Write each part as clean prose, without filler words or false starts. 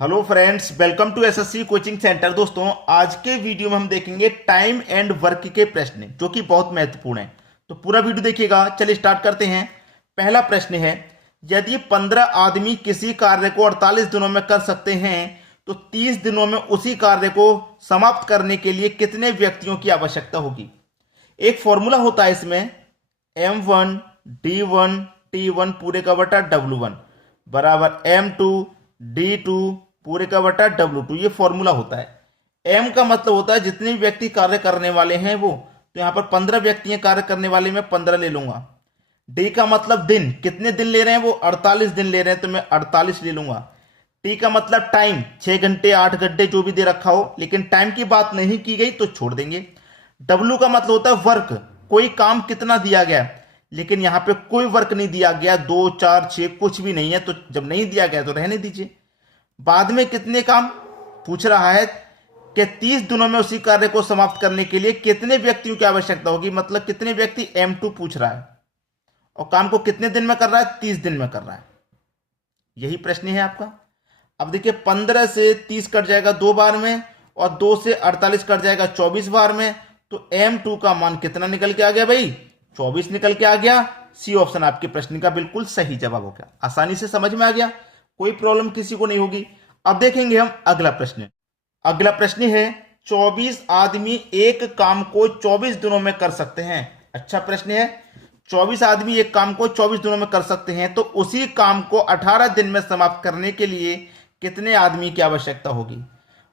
Hello friends, welcome to SSC coaching centre. दोस्तों, आज के वीडियो में हम देखेंगे टाइम एंड वर्क के प्रश्न जो कि बहुत महत्वपूर्ण है। तो पूरा वीडियो देखिएगा। चलिए स्टार्ट करते हैं। पहला प्रश्न है, यदि 15 आदमी किसी कार्य को 48 दिनों में कर सकते हैं तो 30 दिनों में उसी कार्य को समाप्त करने के लिए कितने व्यक्तियों की आवश्यकता होगी। एक फॉर्मूला होता है इसमें, M1 D1 T1 पूरे का बटा W1 बराबर M2 D2 पूरे का बटा W2। ये फॉर्मूला होता है। M का मतलब होता है जितने भी व्यक्ति कार्य करने वाले हैं वो, तो यहां पर 15 व्यक्ति हैं कार्य करने वाले, मैं 15 ले लूंगा। D का मतलब दिन, कितने दिन ले रहे हैं वो, 48 दिन ले रहे हैं तो मैं 48 ले लूंगा। T का मतलब टाइम, 6 घंटे 8 घंटे जो भी दे रखा हो, लेकिन टाइम की बात नहीं की गई तो छोड़ देंगे। W का मतलब होता है वर्क, कोई काम कितना दिया गया, लेकिन यहां पे कोई वर्क नहीं दिया गया, 2 4 6 कुछ भी नहीं है, तो जब नहीं दिया गया तो रहने दीजिए। बाद में कितने काम पूछ रहा है कि 30 दिनों में उसी कार्य को समाप्त करने के लिए कितने व्यक्तियों की आवश्यकता होगी, मतलब कितने व्यक्ति, M2 पूछ रहा है, और काम को कितने दिन में कर रहा है, 30 दिन में कर रहा है। यही प्रश्न है आपका। अब देखिए, 15 से 30 कट जाएगा 2 बार में, और 2 से 48 कट जाएगा 24 बार में, तो M2 का मान कितना निकल के आ गया भाई, 24 निकल के आ गया। सी ऑप्शन आपके प्रश्न का बिल्कुल सही जवाब हो गया। आसानी से समझ में आ गया, कोई प्रॉब्लम किसी को नहीं होगी। अब देखेंगे हम अगला प्रश्न। अगला प्रश्न है, 24 आदमी एक काम को 24 दिनों में कर सकते हैं। अच्छा प्रश्न है, 24 आदमी एक काम को 24 दिनों में कर सकते हैं तो उसी काम को 18 दिन में समाप्त करने के लिए कितने आदमी की आवश्यकता होगी।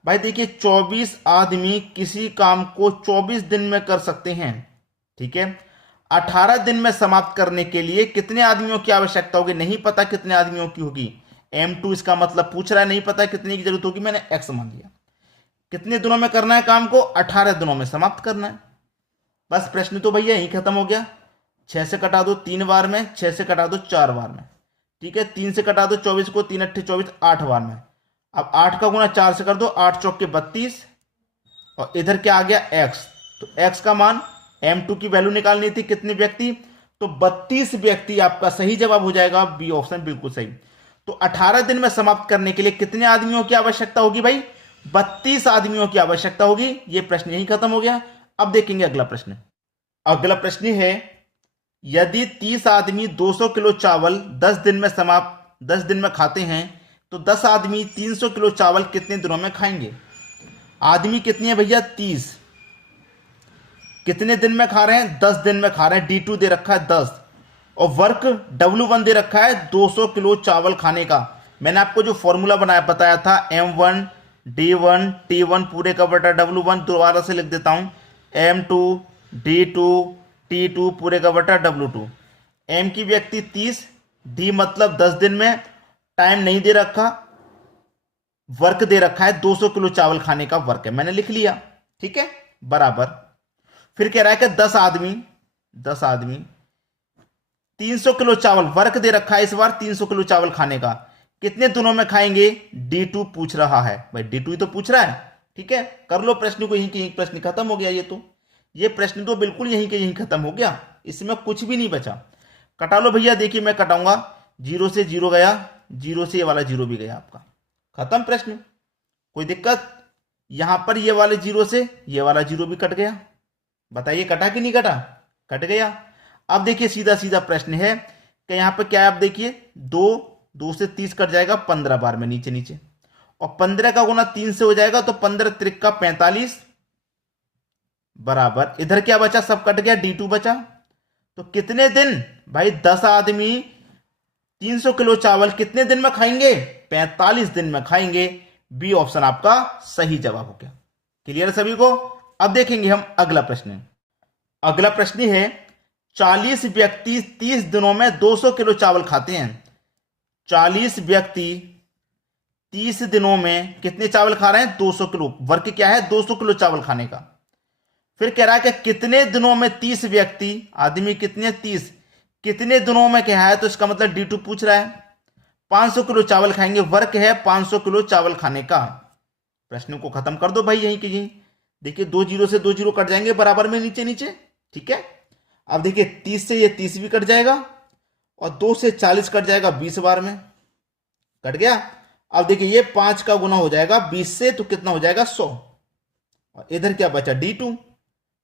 भाई देखिए, 24 आदमी किसी काम को 24 दिन में कर सकते हैं, ठीक है। 18 दिन में समाप्त करने के लिए कितने आदमियों की आवश्यकता होगी, नहीं पता कितने आदमियों की होगी। M2 इसका मतलब पूछ रहा है, नहीं पता कितने की जरूरत होगी, मैंने X मान लिया। कितने दिनों में करना है काम को, 18 दिनों में समाप्त करना है। बस प्रश्न तो भैया यही खत्म हो गया। 6 से कटा दो 3 बार में, 6 से कटा दो 4 बार में, ठीक है। 3 से कटा दो 24 को, 3 अट्ठे 24, 8 बार में। अब 8 का गुना 4 से कर दो, 8 चौक के 32, और इधर क्या आ गया X। तो X का मान, M2 की वैल्यू निकालनी थी, कितने व्यक्ति, तो 32 व्यक्ति आपका सही जवाब हो जाएगा। बी ऑप्शन बिल्कुल सही। तो 18 दिन में समाप्त करने के लिए कितने आदमियों की आवश्यकता होगी भाई, 32 आदमियों की आवश्यकता होगी। यह प्रश्न यही खत्म हो गया। अब देखेंगे अगला प्रश्न। अगला प्रश्न है, यदि 30 आदमी 200 किलो चावल 10 दिन में खाते हैं तो 10 आदमी 300 किलो चावल कितने दिनों में खाएंगे। आदमी कितनी है भैया, 30, कितने दिन में खा रहे हैं, 10 दिन में खा रहे हैं। D2 दे रखा है 10, और वर्क W1 दे रखा है 200 किलो चावल खाने का। मैंने आपको जो फॉर्मूला बताया था, M1 D1 T1 पूरे का बटा W1, दोबारा से लिख देता हूं, M2 D2 T2 पूरे का बटा W2। M की व्यक्ति 30, D मतलब 10 दिन में, टाइम नहीं दे रखा, वर्क दे रखा है 200 किलो चावल खाने का वर्क है, मैंने लिख लिया, ठीक है, बराबर। फिर कह रहा है कि 10 आदमी 300 किलो चावल, वर्क दे रखा है इस बार 300 किलो चावल खाने का, कितने दिनों में खाएंगे। D2 पूछ रहा है भाई, D2 ही तो पूछ रहा है, ठीक है। कर लो प्रश्न को, यहीं के यहीं प्रश्न खत्म हो गया। ये प्रश्न तो बिल्कुल यहीं के यहीं खत्म हो गया, इसमें कुछ भी नहीं बचा। कटा लो भैया, देखिए मैं कटाऊंगा, 0 से 0 गया, 0 से ये वाला 0 भी गया, आपका खत्म प्रश्न। कोई दिक्कत, यहां पर ये वाले 0 से ये वाला 0 भी कट गया। बताइए कटा कि नहीं कटा, कट गया। अब देखिए सीधा सीधा प्रश्न है कि यहां पर क्या है, आप देखिए 2 से 30 कट जाएगा 15 बार में, नीचे नीचे, और 15 का गुना 3 से हो जाएगा, तो 15 त्रिक 45 बराबर, इधर क्या बचा, सब कट गया, D2 बचा। तो कितने दिन भाई, 10 आदमी 300 किलो चावल कितने दिन में खाएंगे, 45 दिन में खाएंगे। बी ऑप्शन आपका सही जवाब हो गया। क्लियर सभी को। अब देखेंगे हम अगला प्रश्न। अगला प्रश्न है, 40 व्यक्ति 30 दिनों में 200 किलो चावल खाते हैं। 40 व्यक्ति 30 दिनों में कितने चावल खा रहे हैं, 200 किलो। वर्क क्या है, 200 किलो चावल खाने का। फिर कह रहा है कि कितने दिनों में 30 व्यक्ति, आदमी कितने, 30, कितने दिनों में क्या है, तो इसका मतलब D2 पूछ रहा है 500 किलो चावल खाएंगे। वर्क है 500 किलो चावल खाने का। प्रश्न को खत्म कर दो भाई, यहीं के यहीं। देखिए 2 0 से 2 0 कट जाएंगे बराबर में, नीचे नीचे, ठीक है। अब देखिए 30 से ये 30 भी कट जाएगा, और 2 से 40 कट जाएगा 20 बार में, कट गया। अब देखिए ये 5 का गुना हो जाएगा 20 से, तो कितना हो जाएगा 100। और इधर क्या बचा D2,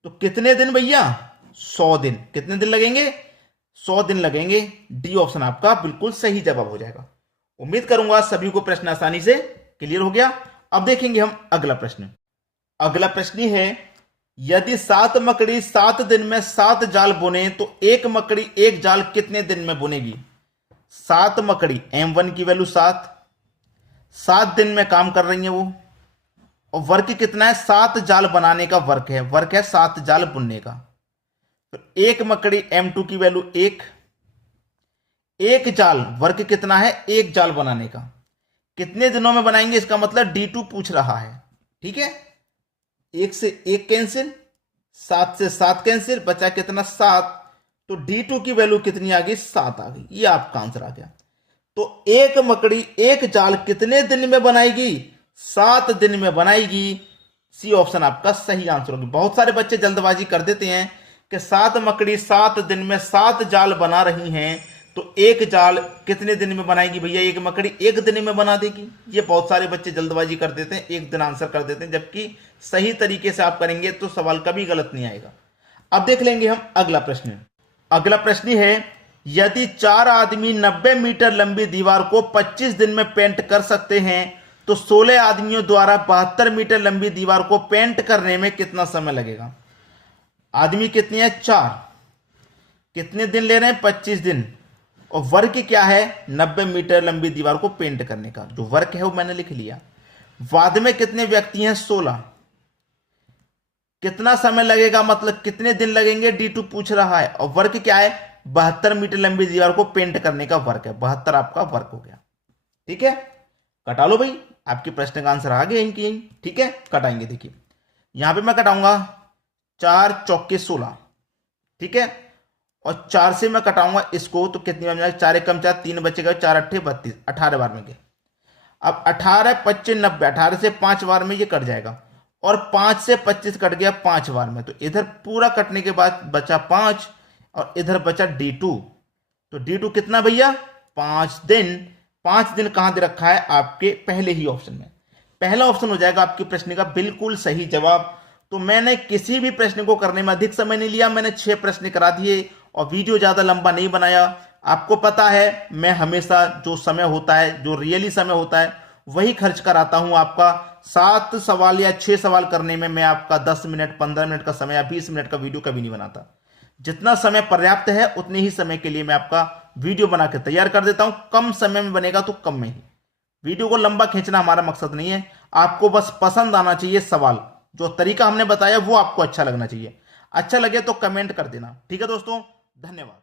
तो कितने दिन भैया 100 दिन। कितने दिन लगेंगे 100 दिन लगेंगे। डी ऑप्शन आपका बिल्कुल सही जवाब हो जाएगा। उम्मीद करूंगा सभी को प्रश्न आसानी से क्लियर हो गया। अब देखेंगे हम अगला प्रश्न। अगला प्रश्न है, यदि 7 मकड़ी 7 दिन में 7 जाल बुने तो एक मकड़ी एक जाल कितने दिन में बुनेगी। 7 मकड़ी M1 की वैल्यू 7 दिन में काम कर रही है वो, और वर्क कितना है 7 जाल बनाने का वर्क है 7 जाल बुनने का। तो एक मकड़ी M2 की वैल्यू 1 जाल, वर्क कितना है 1 जाल बनाने का, कितने दिनों में बनाएंगे, इसका मतलब D2 पूछ रहा है। ठीक है, 1 से 1 कैंसिल, 7 से 7 कैंसिल, बचा कितना 7, तो D2 की वैल्यू कितनी आ गई 7 आ गई। ये आपका आंसर आ गया। तो एक मकड़ी एक जाल कितने दिन में बनाएगी, 7 दिन में बनाएगी। सी ऑप्शन आपका सही आंसर होगी। बहुत सारे बच्चे जल्दबाजी कर देते हैं कि 7 मकड़ी 7 दिन में 7 जाल बना रही हैं, तो एक जाल कितने दिन में बनाएगी भैया, एक मकड़ी एक दिन में बना देगी। ये बहुत सारे बच्चे जल्दबाजी कर देते हैं, एक दिन आंसर कर देते हैं, जबकि सही तरीके से आप करेंगे तो सवाल कभी गलत नहीं आएगा। अब देख लेंगे हम अगला प्रश्न। अगला प्रश्न है, यदि 4 आदमी 90 मीटर लंबी दीवार को 25 दिन में पेंट कर सकते हैं, तो 16 आदमियों द्वारा 72 मीटर लंबी दीवार को पेंट करने में कितना समय लगेगा। आदमी कितने हैं 4, कितने दिन ले रहे हैं 25 दिन, और वर्क क्या है 90 मीटर लंबी दीवार को पेंट करने का। जो वर्क है वो मैंने लिख लिया। वाद में कितने व्यक्ति हैं 16, कितना समय लगेगा, मतलब कितने दिन लगेंगे D2 पूछ रहा है, और वर्क क्या है 72 मीटर लंबी दीवार को पेंट करने का वर्क है। 72 आपका वर्क हो गया। ठीक है, कटा लो भाई, आपके प्रश्न का आंसर आ गया यहीं की यहीं। ठीक है, कटाएंगे। देखिए यहां पे मैं कटाऊंगा 4 चौके 16, ठीक है, और 4 से मैं कटाऊंगा इसको, तो कितनी बार में 4 कम 4 3 बचेगा, 4 अट्ठे 32, 18 बार में गए। अब 18 25 90, 18 से 5 बार में ये कट जाएगा, और 5 से 25 कट गया 5 बार में, तो इधर पूरा कटने के बाद बचा 5, और इधर बचा D2। तो D2 कितना भैया 5 दिन। 5 दिन कहां दे रखा है आपके पहले ही ऑप्शन में। पहला ऑप्शन हो जाएगा आपके प्रश्न का बिल्कुल सही जवाब। तो मैंने किसी भी प्रश्न को करने में अधिक समय नहीं लिया, मैंने 6 प्रश्न करा दिए और वीडियो ज्यादा लंबा नहीं बनाया। आपको पता है मैं हमेशा जो समय होता है, जो रियली समय होता है, वही खर्च कराता हूं। आपका 7 सवाल या 6 सवाल करने में मैं आपका 10 मिनट 15 मिनट का समय या 20 मिनट का वीडियो कभी नहीं बनाता। जितना समय पर्याप्त है उतने ही समय के लिए मैं आपका वीडियो बना के तैयार कर देता हूं। कम समय में बनेगा तो कम में ही। वीडियो को लंबा खींचना हमारा मकसद नहीं है, आपको बस पसंद आना चाहिए सवाल। जो तरीका हमने बताया वो आपको अच्छा लगना चाहिए। अच्छा लगे तो कमेंट कर देना। ठीक है दोस्तों, धन्यवाद।